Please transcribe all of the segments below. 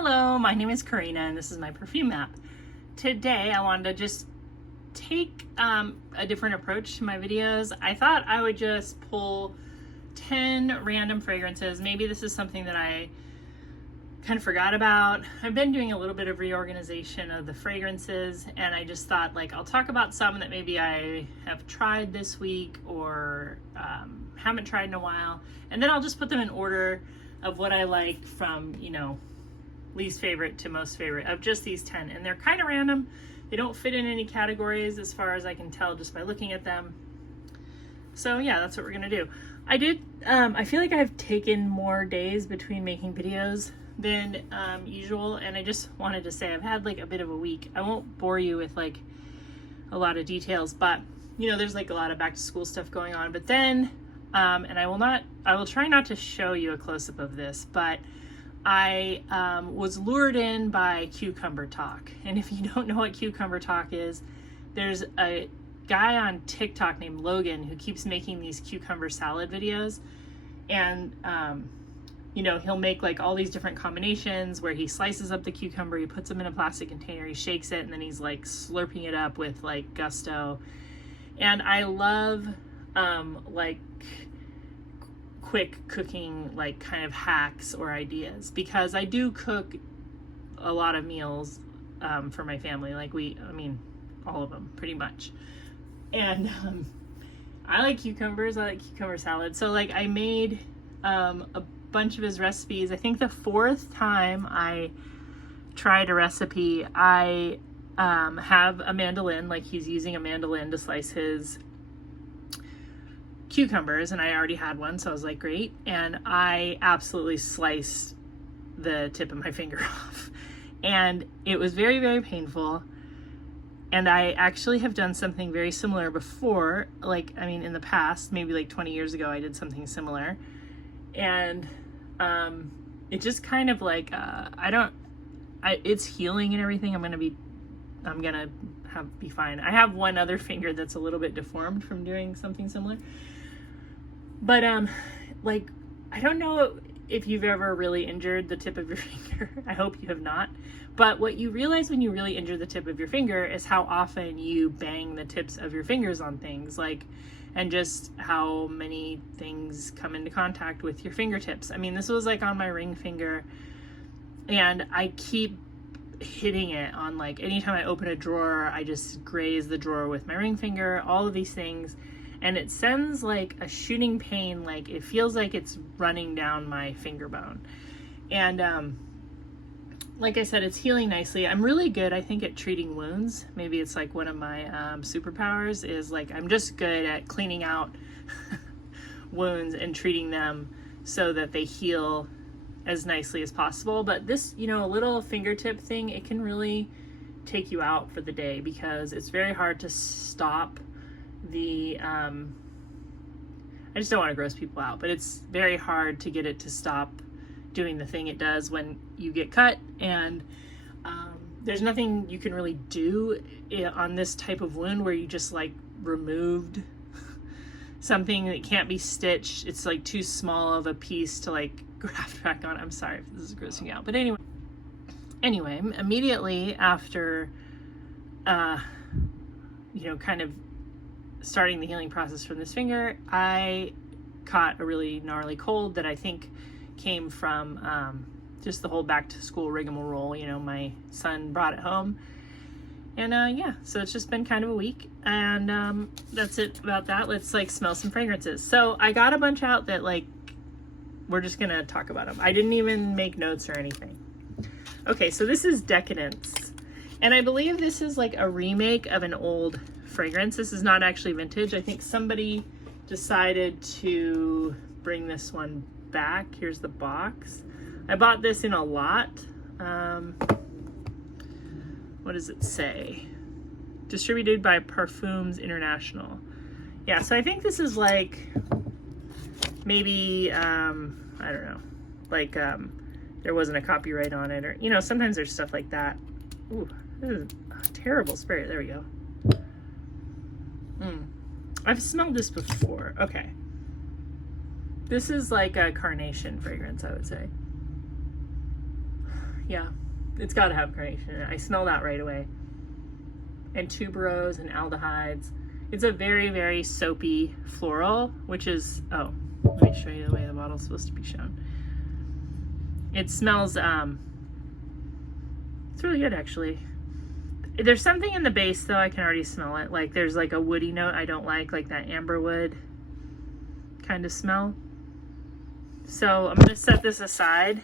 Hello, my name is Karina and this is my perfume map. Today I wanted to just take a different approach to my videos. I thought I would just pull 10 random fragrances. Maybe this is something that I kind of forgot about. I've been doing a little bit of reorganization of the fragrances, and I just thought, like, I'll talk about some that maybe I have tried this week or haven't tried in a while, and then I'll just put them in order of what I like from, you know, least favorite to most favorite of just these 10. And they're kind of random. They don't fit in any categories as far as I can tell just by looking at them. So yeah, that's what we're gonna do. I feel like I've taken more days between making videos than usual, and I just wanted to say I've had like a bit of a week. I won't bore you with like a lot of details, but you know, there's like a lot of back to school stuff going on. But then and I will try not to show you a close-up of this, but I was lured in by cucumber talk. And if you don't know what cucumber talk is, there's a guy on TikTok named Logan who keeps making these cucumber salad videos. And you know, he'll make like all these different combinations where he slices up the cucumber, he puts them in a plastic container, he shakes it, and then he's like slurping it up with like gusto. And I love like quick cooking, like kind of hacks or ideas, because I do cook a lot of meals for my family. Like all of them pretty much. And I like cucumbers, I like cucumber salad. So like I made a bunch of his recipes. I think the fourth time I tried a recipe, I have a mandolin, like he's using a mandolin to slice his cucumbers, and I already had one, so I was like, great. And I absolutely sliced the tip of my finger off, and it was very, very painful. And I actually have done something very similar before, like, I mean, in the past, maybe like 20 years ago, I did something similar. And it just kind of like, it's healing and everything. I'm gonna be fine. I have one other finger that's a little bit deformed from doing something similar. But like, I don't know if you've ever really injured the tip of your finger. I hope you have not. But what you realize when you really injure the tip of your finger is how often you bang the tips of your fingers on things, like, and just how many things come into contact with your fingertips. I mean, this was like on my ring finger, and I keep hitting it on, like, anytime I open a drawer, I just graze the drawer with my ring finger, all of these things. And it sends like a shooting pain, like it feels like it's running down my finger bone. And like I said, it's healing nicely. I'm really good, I think, at treating wounds. Maybe it's like one of my superpowers is like I'm just good at cleaning out wounds and treating them so that they heal as nicely as possible. But this, you know, little fingertip thing, it can really take you out for the day, because it's very hard to stop the I just don't want to gross people out, but it's very hard to get it to stop doing the thing it does when you get cut. And there's nothing you can really do on this type of wound where you just like removed something that can't be stitched. It's like too small of a piece to like graft back on. I'm sorry if this is grossing you out, but anyway, immediately after you know, kind of starting the healing process from this finger, I caught a really gnarly cold that I think came from just the whole back to school rigmarole. You know, my son brought it home, and yeah, so it's just been kind of a week, and that's it about that. Let's like smell some fragrances. So I got a bunch out that like we're just gonna talk about them. I didn't even make notes or anything. Okay, so this is Decadence, and I believe this is like a remake of an old fragrance. This is not actually vintage. I think somebody decided to bring this one back. Here's the box. I bought this in a lot. What does it say? Distributed by Parfums International. Yeah, so I think this is like maybe I don't know, like there wasn't a copyright on it, or you know, sometimes there's stuff like that. Ooh, this is a terrible spray. There we go. I've smelled this before. Okay. This is like a carnation fragrance, I would say. Yeah, it's got to have carnation in it. I smell that right away. And tuberose and aldehydes. It's a very, very soapy floral, which is, oh, let me show you the way the bottle's supposed to be shown. It smells, it's really good actually. There's something in the base though, I can already smell it. Like there's like a woody note I don't like that amberwood kind of smell. So I'm gonna set this aside.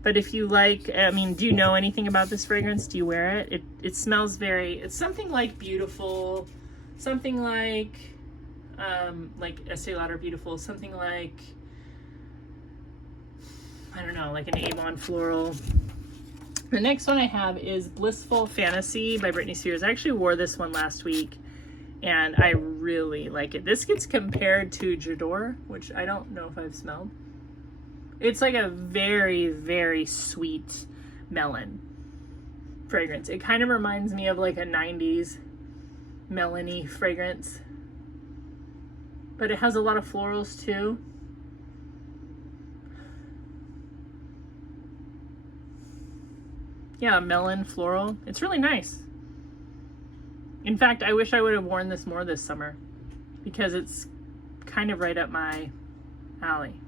But if you like, I mean, do you know anything about this fragrance? Do you wear it? It smells very, it's something like Beautiful, something like Estee Lauder Beautiful, something like, I don't know, like an Avon floral. The next one I have is Blissful Fantasy by Britney Spears. I actually wore this one last week and I really like it. This gets compared to J'adore, which I don't know if I've smelled. It's like a very, very sweet melon fragrance. It kind of reminds me of like a 90s melony fragrance. But it has a lot of florals too. Yeah, melon floral. It's really nice. In fact, I wish I would have worn this more this summer because it's kind of right up my alley.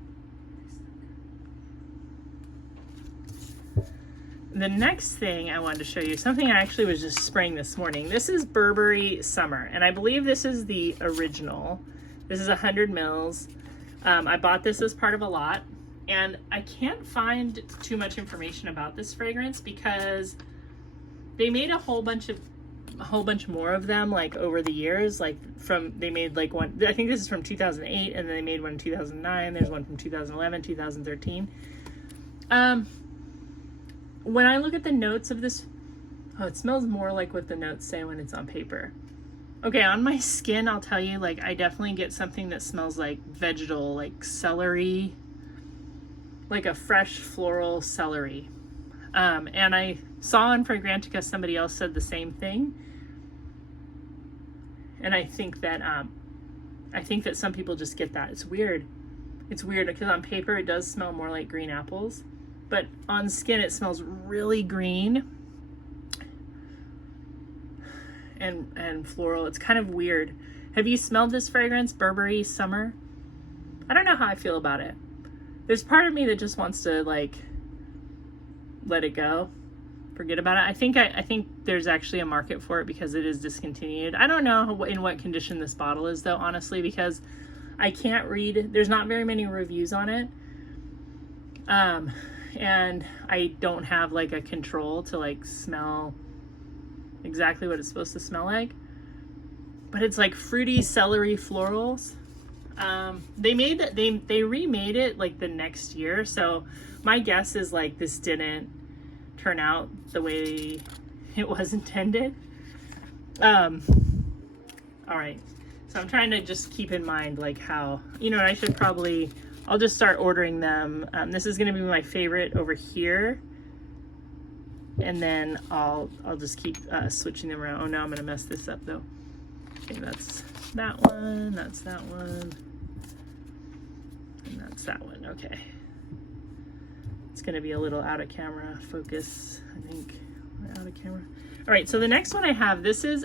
The next thing I wanted to show you, something I actually was just spraying this morning. This is Burberry Summer, and I believe this is the original. This is 100 mils. I bought this as part of a lot, and I can't find too much information about this fragrance because they made a whole bunch more of them like over the years. They made like one, I think this is from 2008, and then they made one in 2009. There's one from 2011, 2013. When I look at the notes of this, oh, it smells more like what the notes say when it's on paper. Okay, on my skin, I'll tell you, like, I definitely get something that smells like vegetal, like celery, like a fresh floral celery. And I saw on Fragrantica somebody else said the same thing. And I think that some people just get that. It's weird. It's weird because on paper it does smell more like green apples. But on skin, it smells really green and floral. It's kind of weird. Have you smelled this fragrance, Burberry Summer? I don't know how I feel about it. There's part of me that just wants to like let it go, forget about it. I think there's actually a market for it because it is discontinued. I don't know in what condition this bottle is though, honestly, because I can't read. There's not very many reviews on it. And I don't have like a control to like smell exactly what it's supposed to smell like, but it's like fruity celery florals. They remade it like the next year, so my guess is like this didn't turn out the way it was intended. All right, so I'm trying to just keep in mind like how, you know, I'll just start ordering them. This is gonna be my favorite over here. And then I'll just keep switching them around. Oh, now I'm gonna mess this up though. Okay, that's that one, that's that one, and that's that one, okay. It's gonna be a little out of camera focus, I think. Out of camera. All right, so the next one I have, this is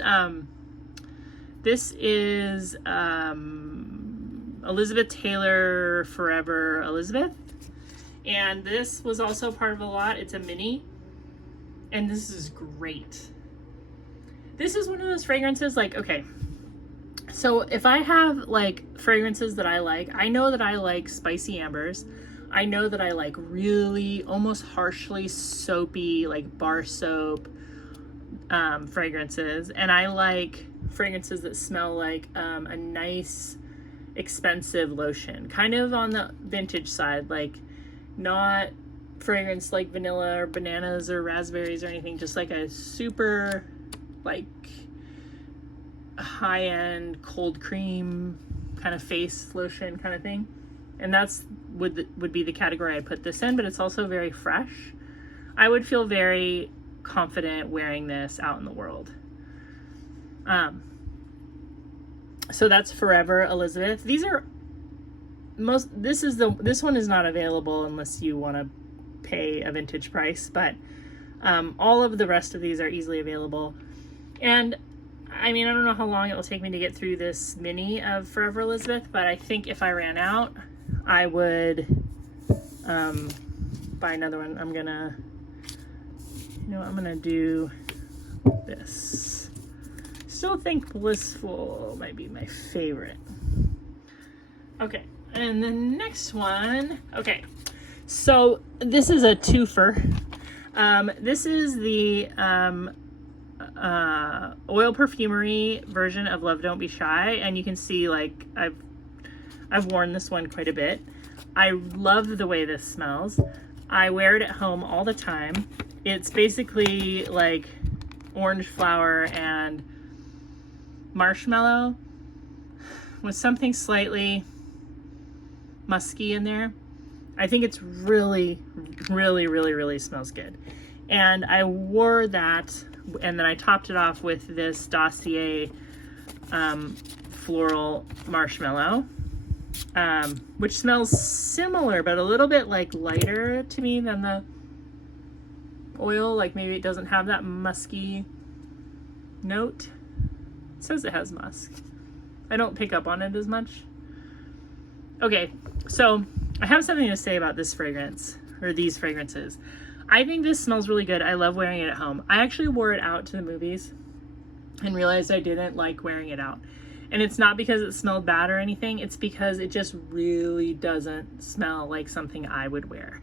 Elizabeth Taylor Forever Elizabeth, and this was also part of a lot. It's a mini, and this is great. This is one of those fragrances, like, okay, so if I have like fragrances that I like, I know that I like spicy ambers. I know that I like really almost harshly soapy, like bar soap fragrances, and I like fragrances that smell like a nice expensive lotion, kind of on the vintage side, like not fragrance like vanilla or bananas or raspberries or anything, just like a super like high-end cold cream kind of face lotion kind of thing. And that's would be the category I'd put this in, but it's also very fresh. I would feel very confident wearing this out in the world. So that's Forever Elizabeth. This one is not available unless you want to pay a vintage price, but all of the rest of these are easily available. And I mean, I don't know how long it will take me to get through this mini of Forever Elizabeth, but I think if I ran out, I would buy another one. I'm gonna do this. Still think Blissful might be my favorite. Okay, and the next one, okay, so this is a twofer. This is the oil perfumery version of Love Don't Be Shy, and you can see like I've worn this one quite a bit. I love the way this smells. I wear it at home all the time. It's basically like orange flower and marshmallow with something slightly musky in there. I think it's really, really, really, really smells good. And I wore that, and then I topped it off with this Dossier Floral Marshmallow, which smells similar, but a little bit like lighter to me than the oil. Like maybe it doesn't have that musky note. It says it has musk. I don't pick up on it as much. Okay, so I have something to say about this fragrance, or these fragrances. I think this smells really good. I love wearing it at home. I actually wore it out to the movies and realized I didn't like wearing it out. And it's not because it smelled bad or anything. It's because it just really doesn't smell like something I would wear.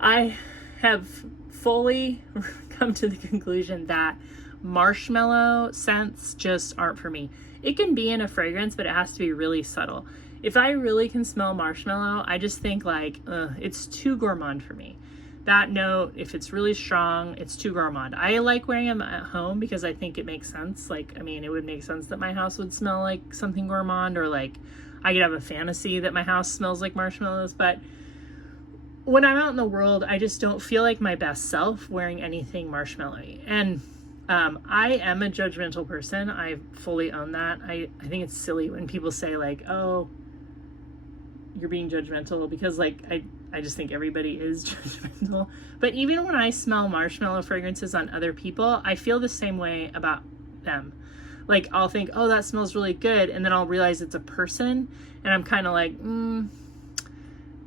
I have fully come to the conclusion that marshmallow scents just aren't for me. It can be in a fragrance, but it has to be really subtle. If I really can smell marshmallow, I just think like, it's too gourmand for me. That note, if it's really strong, it's too gourmand. I like wearing them at home because I think it makes sense. Like, I mean, it would make sense that my house would smell like something gourmand, or like I could have a fantasy that my house smells like marshmallows. But when I'm out in the world, I just don't feel like my best self wearing anything marshmallowy. And I am a judgmental person. I fully own that. I think it's silly when people say like, oh, you're being judgmental, because like I just think everybody is judgmental. But even when I smell marshmallow fragrances on other people, I feel the same way about them. Like I'll think, oh, that smells really good, and then I'll realize it's a person, and I'm kind of like, no,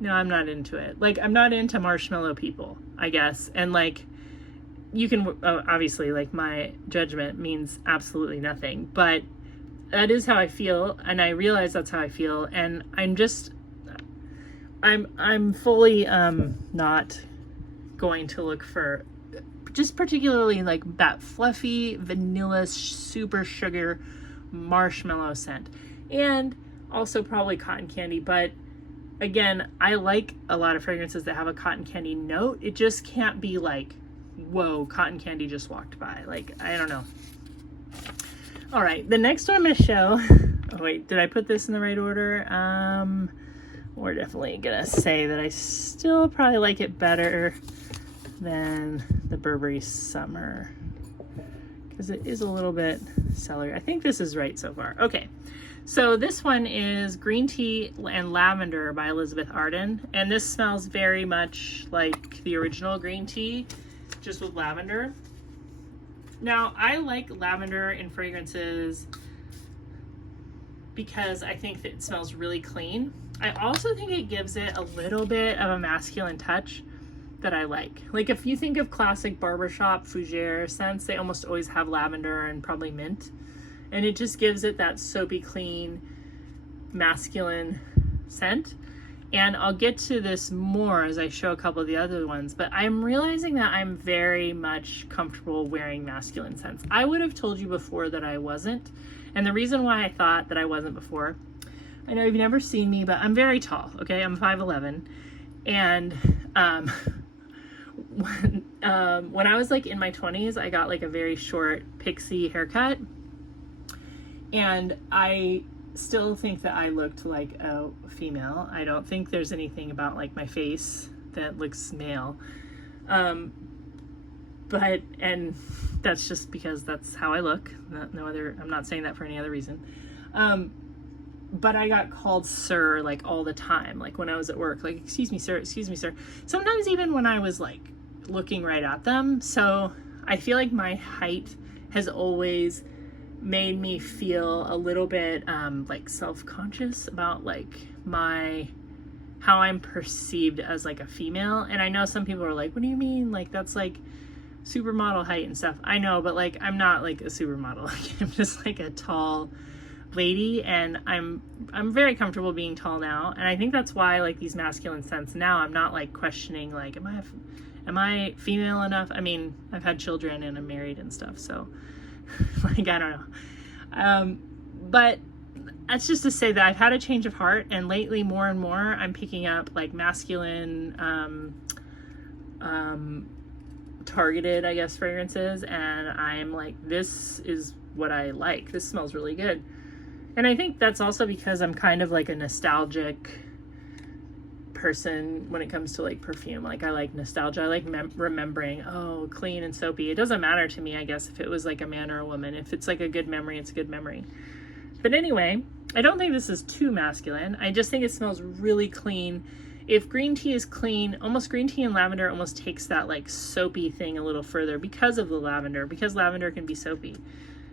I'm not into it. Like I'm not into marshmallow people, I guess. And like you can obviously, like, my judgment means absolutely nothing, but that is how I feel, and I realize that's how I feel, and I'm fully not going to look for just particularly like that fluffy vanilla super sugar marshmallow scent, and also probably cotton candy. But again, I like a lot of fragrances that have a cotton candy note. It just can't be like, whoa, cotton candy just walked by. Like, I don't know. All right, the next one I'm going to show, oh wait, did I put this in the right order? We're definitely gonna say that I still probably like it better than the Burberry Summer, because it is a little bit celery. I think this is right so far. Okay, so this one is Green Tea and Lavender by Elizabeth Arden, and this smells very much like the original green tea, just with lavender. Now, I like lavender in fragrances because I think that it smells really clean. I also think it gives it a little bit of a masculine touch that I like. Like if you think of classic barbershop fougere scents, they almost always have lavender and probably mint. And it just gives it that soapy, clean, masculine scent. And I'll get to this more as I show a couple of the other ones, but I'm realizing that I'm very much comfortable wearing masculine scents. I would have told you before that I wasn't. And the reason why I thought that I wasn't before, I know you've never seen me, but I'm very tall, okay? I'm 5'11". And when I was like in my 20s, I got like a very short pixie haircut. And I still think that I looked like a female. I don't think there's anything about like my face that looks male. And that's just because that's how I look. No other, I'm not saying that for any other reason. but I got called sir like all the time, like when I was at work, like, excuse me, sir, excuse me, sir. Sometimes even when I was like looking right at them. So I feel like my height has always made me feel a little bit like self-conscious about like how I'm perceived as like a female. And I know some people are like, what do you mean? Like, that's like supermodel height and stuff. I know, but like, I'm not like a supermodel. I'm just like a tall lady, and I'm very comfortable being tall now. And I think that's why like these masculine scents now, I'm not like questioning like, am I female enough? I mean, I've had children and I'm married and stuff, so like, I don't know. But that's just to say that I've had a change of heart, and lately more and more I'm picking up like masculine targeted, I guess, fragrances, and I'm like, this is what I like. This smells really good. And I think that's also because I'm kind of like a nostalgic person when it comes to like perfume. Like, I like nostalgia. I like remembering, oh, clean and soapy. It doesn't matter to me, I guess, if it was like a man or a woman. If it's like a good memory, it's a good memory. But anyway, I don't think this is too masculine. I just think it smells really clean. If green tea is clean, almost green tea and lavender almost takes that like soapy thing a little further because of the lavender, because lavender can be soapy.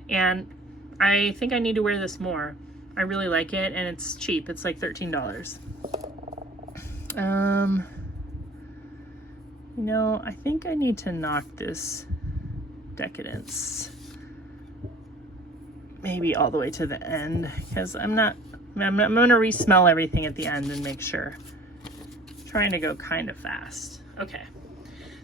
And I think I need to wear this more. I really like it, and it's cheap. It's like $13. You know, I think I need to knock this Decadence maybe all the way to the end, because I'm gonna re-smell everything at the end and make sure. I'm trying to go kind of fast. Okay,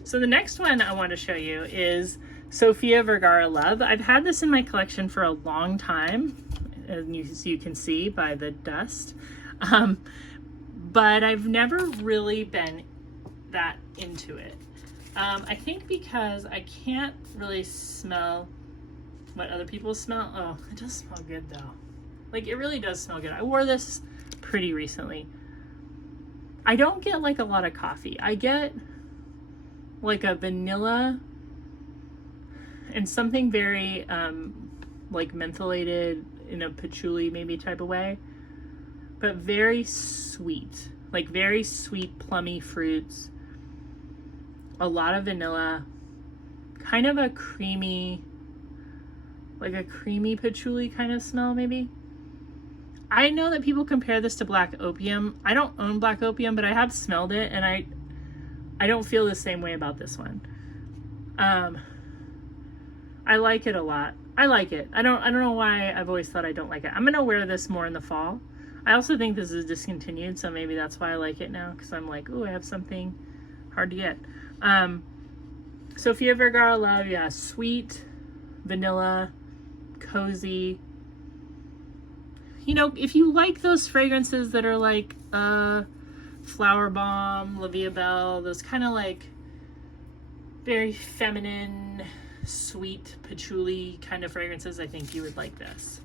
so the next one I want to show you is Sofia Vergara Love. I've had this in my collection for a long time, as you can see by the dust, but I've never really been that into it. I think because I can't really smell what other people smell. Oh, it does smell good though. Like, it really does smell good. I wore this pretty recently. I don't get like a lot of coffee. I get like a vanilla and something very like mentholated in a patchouli maybe type of way, but very sweet, like very sweet plummy fruits, a lot of vanilla, kind of a creamy, like a creamy patchouli kind of smell maybe. I know that people compare this to Black Opium. I don't own Black Opium, but I have smelled it, and I don't feel the same way about this one. I like it a lot. I like it. I don't know why I've always thought I don't like it. I'm gonna wear this more in the fall. I also think this is discontinued, so maybe that's why I like it now, because I'm like, ooh, I have something hard to get. Sofia Vergara Love, yeah, sweet, vanilla, cozy. You know, if you like those fragrances that are like Flower Bomb, La Vie Belle, those kind of like very feminine, sweet patchouli kind of fragrances, I think you would like this.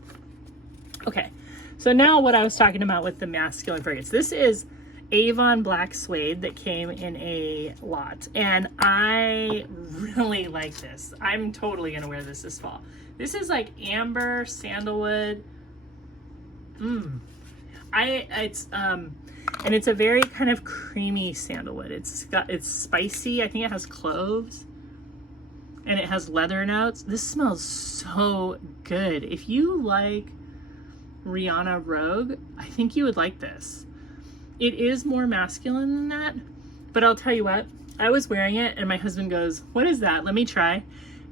Okay, so now what I was talking about with the masculine fragrance. This is Avon Black Suede that came in a lot, and I really like this. I'm totally gonna wear this fall. This is like amber, sandalwood. And it's a very kind of creamy sandalwood. It's spicy. I think it has cloves, and it has leather notes. This smells so good. If you like Rihanna Rogue, I think you would like this. It is more masculine than that, but I'll tell you what, I was wearing it and my husband goes, what is that? Let me try.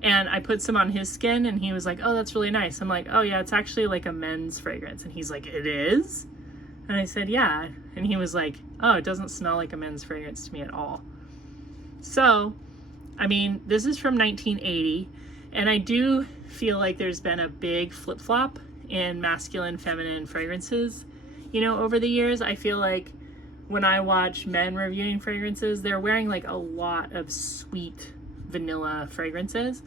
And I put some on his skin and he was like, oh, that's really nice. I'm like, oh yeah, it's actually like a men's fragrance. And he's like, it is? And I said, yeah. And he was like, oh, it doesn't smell like a men's fragrance to me at all. So, I mean, this is from 1980, and I do feel like there's been a big flip-flop in masculine, feminine fragrances. You know, over the years, I feel like when I watch men reviewing fragrances, they're wearing like a lot of sweet vanilla fragrances.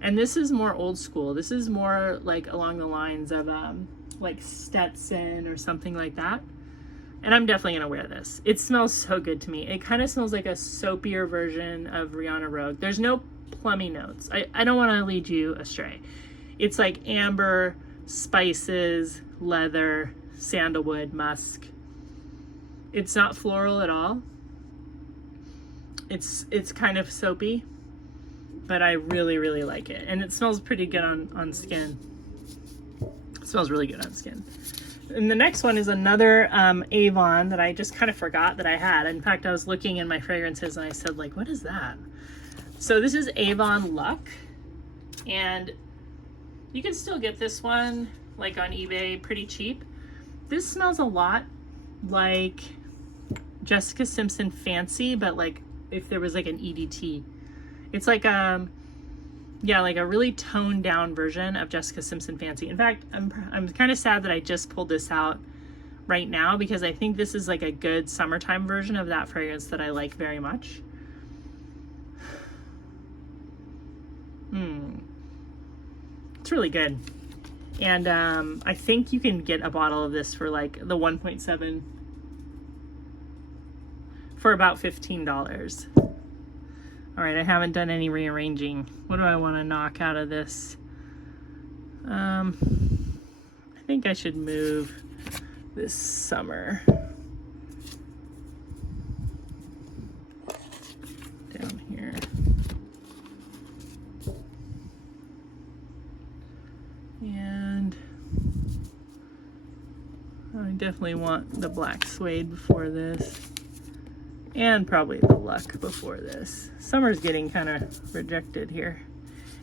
And this is more old school. This is more like along the lines of like Stetson or something like that. And I'm definitely gonna wear this. It smells so good to me. It kind of smells like a soapier version of Rihanna Rogue. There's no plummy notes. I don't want to lead you astray. It's like amber, spices, leather, sandalwood, musk. It's not floral at all. It's kind of soapy, but I really like it. And it smells pretty good on skin. It smells really good on skin. And the next one is another Avon that I just kind of forgot that I had. In fact, I was looking in my fragrances and I said, like, what is that? So this is Avon Luck. And you can still get this one like on eBay pretty cheap. This smells a lot like Jessica Simpson Fancy, but like if there was like an EDT. It's like yeah, like a really toned down version of Jessica Simpson Fancy. In fact, I'm kind of sad that I just pulled this out right now because I think this is like a good summertime version of that fragrance that I like very much. It's really good. And I think you can get a bottle of this for like the 1.7 for about $15. All right, I haven't done any rearranging. What do I want to knock out of this? I think I should move this Summer down here. And I definitely want the black suede before this. And probably the Luck before this. Summer's getting kind of rejected here.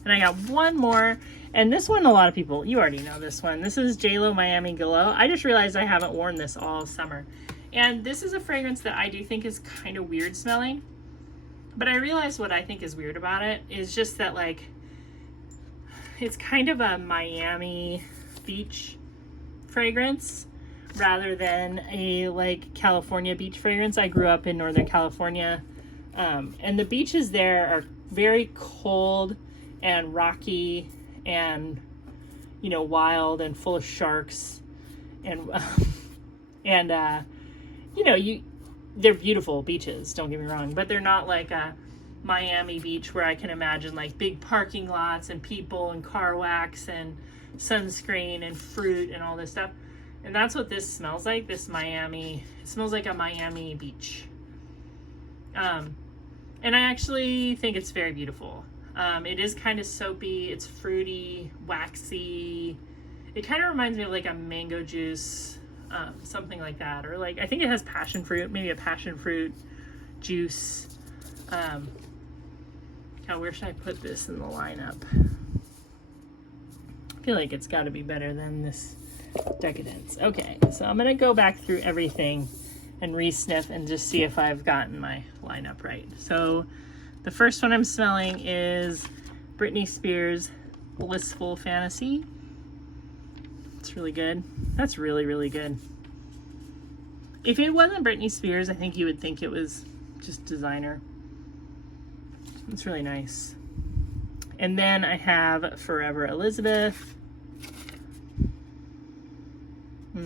And I got one more. And this one, a lot of people, you already know this one. This is JLo Miami Glow. I just realized I haven't worn this all summer. And this is a fragrance that I do think is kind of weird smelling. But I realized what I think is weird about it is just that, like, it's kind of a Miami beach fragrance rather than a like California beach fragrance. I grew up in Northern California, and the beaches there are very cold and rocky and, you know, wild and full of sharks and you know, they're beautiful beaches, don't get me wrong, but they're not like a Miami Beach where I can imagine like big parking lots and people and car wax and sunscreen and fruit and all this stuff. And that's what this smells like, this Miami. It smells like a Miami beach. And I actually think it's very beautiful. It is kind of soapy, it's fruity, waxy. It kind of reminds me of like a mango juice, something like that. Or like, I think it has passion fruit, maybe a passion fruit juice. Now, where should I put this in the lineup? I feel like it's got to be better than this Decadence. Okay, so I'm going to go back through everything and re-sniff and just see if I've gotten my lineup right. So the first one I'm smelling is Britney Spears' Blissful Fantasy. It's really good. That's really good. If it wasn't Britney Spears, I think you would think it was just designer. It's really nice. And then I have Forever Elizabeth. I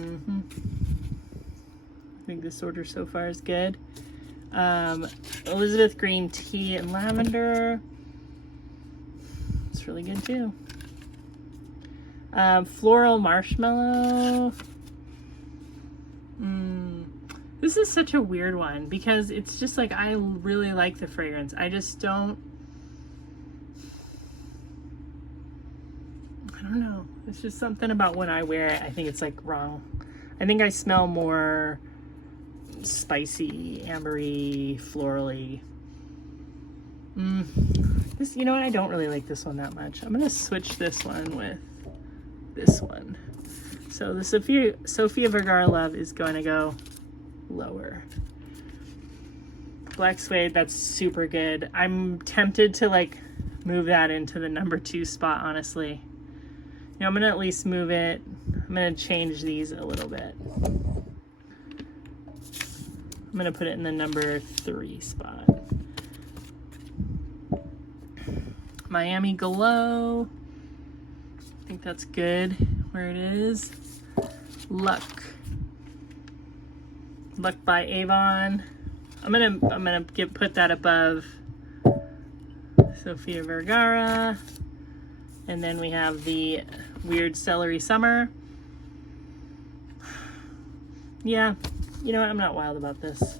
think this order so far is good. Elizabeth Green Tea and Lavender. It's really good too. Floral Marshmallow. This is such a weird one because it's just like, I really like the fragrance. I just don't, I don't know. It's just something about when I wear it, I think it's like wrong. I think I smell more spicy, ambery, florally. This, you know what? I don't really like this one that much. I'm gonna switch this one with this one. So the Sofia Vergara Love is going to go lower. Black Suede, that's super good. I'm tempted to like move that into the number 2 spot, honestly. You know, I'm gonna at least move it. I'm gonna change these a little bit. I'm gonna put it in the number 3 spot. Miami Glow. I think that's good where it is. Luck by Avon. I'm gonna put that above Sofia Vergara. And then we have the Weird Celery Summer. Yeah, you know what? I'm not wild about this.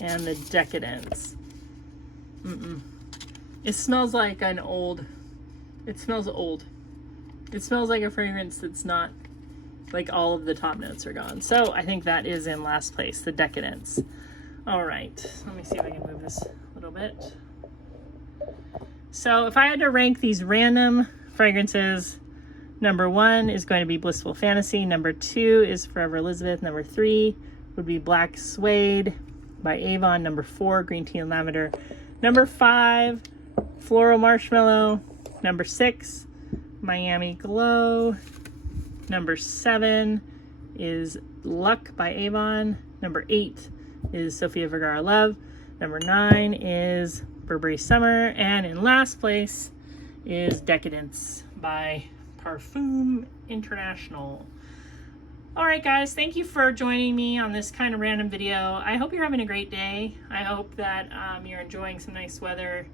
And the Decadence. It smells like an old, it smells old. It smells like a fragrance that's not, like all of the top notes are gone. So I think that is in last place, the Decadence. All right, let me see if I can move this a little bit. So if I had to rank these random fragrances, number 1 is going to be Blissful Fantasy. Number 2 is Forever Elizabeth. Number 3 would be Black Suede by Avon. Number 4, Green Tea Lavender. Number 5, Floral Marshmallow. Number 6, Miami Glow. Number 7 is Luck by Avon. Number 8 is Sofia Vergara Love. Number 9 is Burberry Summer. And in last place is Decadence by Parfum International. All right, guys, thank you for joining me on this kind of random video. I hope you're having a great day. I hope that you're enjoying some nice weather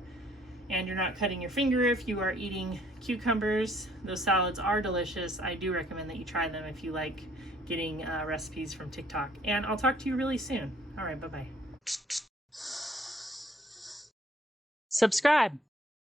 and you're not cutting your finger if you are eating cucumbers. Those salads are delicious. I do recommend that you try them if you like getting recipes from TikTok. And I'll talk to you really soon. All right, bye-bye. Subscribe.